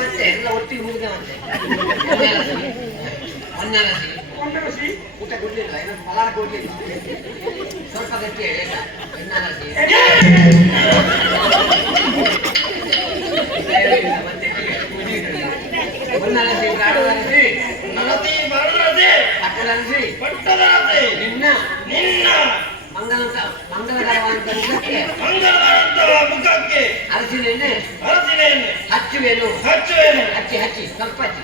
ಮತ್ತೆ ಎಲ್ಲ ಒಟ್ಟಿಗೆ ಮುಗಿದ ಊಟ ಕೊಡ್ಲಿಲ್ಲ, ಇನ್ನೊಂದು ಫಲಾರ ಕೊಡ್ಲಿಲ್ಲ, ಸ್ವಲ್ಪ ಗಟ್ಟಿ ಮುಖಕ್ಕೆ ಅರಸಿನೆಣ್ಣೆ ಹಚ್ಚುವೇನು ಹಚ್ಚಿ ಹಚ್ಚಿ ಸ್ವಲ್ಪ ಹಚ್ಚಿ.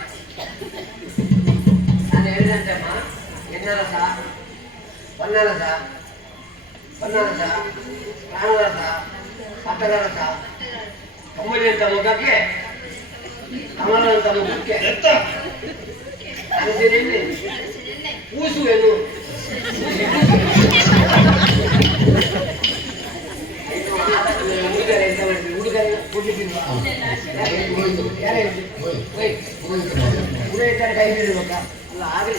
ನಾನು ಹೇಳಿದಂತೆಮ್ಮ ಎನ್ನರಸ ಹೊನ್ನರಸ ಪ್ರಾಣರಸ ಪಟ್ಟರಸ ಕಮ್ಮಲಿ ಅಂತ ಮುಖಕ್ಕೆ ಕಮಲ ಅಂತ ಮುಖಕ್ಕೆ ಅರಸಿನೆಣ್ಣೆ ಕೂಸುವೇನು ಹುಡುಗರೆ ಎಂತ ಮಾಡಿದ್ವಿ, ಹುಡುಗರೆ ಕೊಡ್ಲಿಕ್ಕಿಲ್ವಾ? ಹುಡುಗ ಕೈ ಬೀಳ್ಬೇಕ ಅಲ್ಲ, ಆಗಲಿ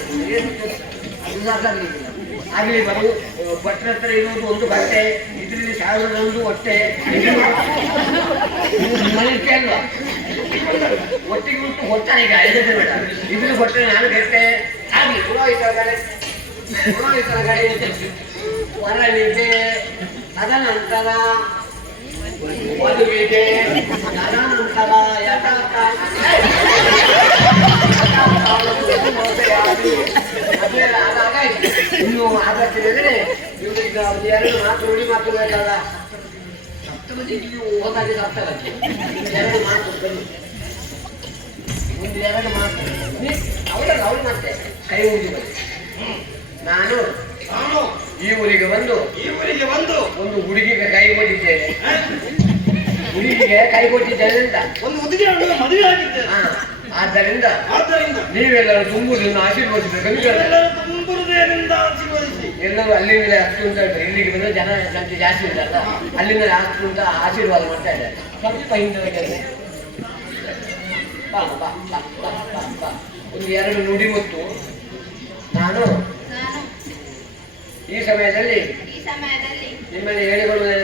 ಆಗಲಿ ಬರು ಭಟ್ರ ಹತ್ರ ಇರುವುದು ಒಂದು ಬಟ್ಟೆ, ಇದರಲ್ಲಿ 1001 ಹೊಟ್ಟೆ ಮನೆಗೆ ಅಲ್ವಾ, ಒಟ್ಟಿಗೆ ಉಂಟು ಹೊಟ್ಟಾನೆ. ಈಗ ಐದಕ್ಕೆ ಬೇಡ, ಇದ್ರ ಹೊಟ್ಟೆ ನಾನು ಗೆಟ್ಟೆ ಆಗಲಿ. ಪುರೋಹಿತರ ಕಡೆ ಹೊರವಿದೆ, ತದನಂತರ ಮದುವಿದೆ, ತದನಂತರ ಇನ್ನು ಆಗತ್ತಿದ್ರೆ ಇವ್ರಿಗೆ ಎರಡು ಮಾತು ನುಡಿ ಮಾತು ಬೇಕಲ್ಲ. ಸಪ್ತಮದಿ ನೀವು ಹೋದಾಗೆ ಸಪ್ತಮದಿ 2 ಮಾತು ಬನ್ನಿ, ಒಂದು 2 ಮಾತು ಅವ್ರು ಮತ್ತೆ ಕೈ ಮುಗಿ ಬನ್ನಿ. ನಾನು ಈ ಊರಿಗೆ ಬಂದು ಒಂದು ಹುಡುಗಿಗೆ ಕೈ ಕೊಟ್ಟಿದ್ದೇನೆ, ಹುಡುಗಿಗೆ ಕೈ ಕೊಟ್ಟಿದ್ದೇನೆ ಅಂತ ಒಂದು ಮದುವೆ ಆಗಿದ್ದೆ. ಆದ್ದರಿಂದ ನೀವೆಲ್ಲರೂ ತುಂಬುವುದನ್ನು ಆಶೀರ್ವದಿಸಬೇಕು. ಎಲ್ಲರೂ ಅಲ್ಲಿಂದ ಅಷ್ಟು ಅಂತ ಹೇಳ್ತಾರೆ, ಇಲ್ಲಿಗೆ ಬಂದ್ರೆ ಜನ ಸಂಖ್ಯೆ ಜಾಸ್ತಿ ಇದ್ದಲ್ಲ, ಅಲ್ಲಿಂದ ಅಷ್ಟು ಅಂತ ಆಶೀರ್ವಾದ ಮಾಡ್ತಾ ಇದ್ದಾರೆ. ಸ್ವಲ್ಪ ಹಿಂದೆ ಒಂದು 2 ನುಡಿ ಮತ್ತು ನಾನು ಈ ಸಮಯದಲ್ಲಿ ನಿಮ್ಮಲ್ಲಿ ಹೇಳಿಕೊಳ್ಳುವುದೇನೆಂದರೆ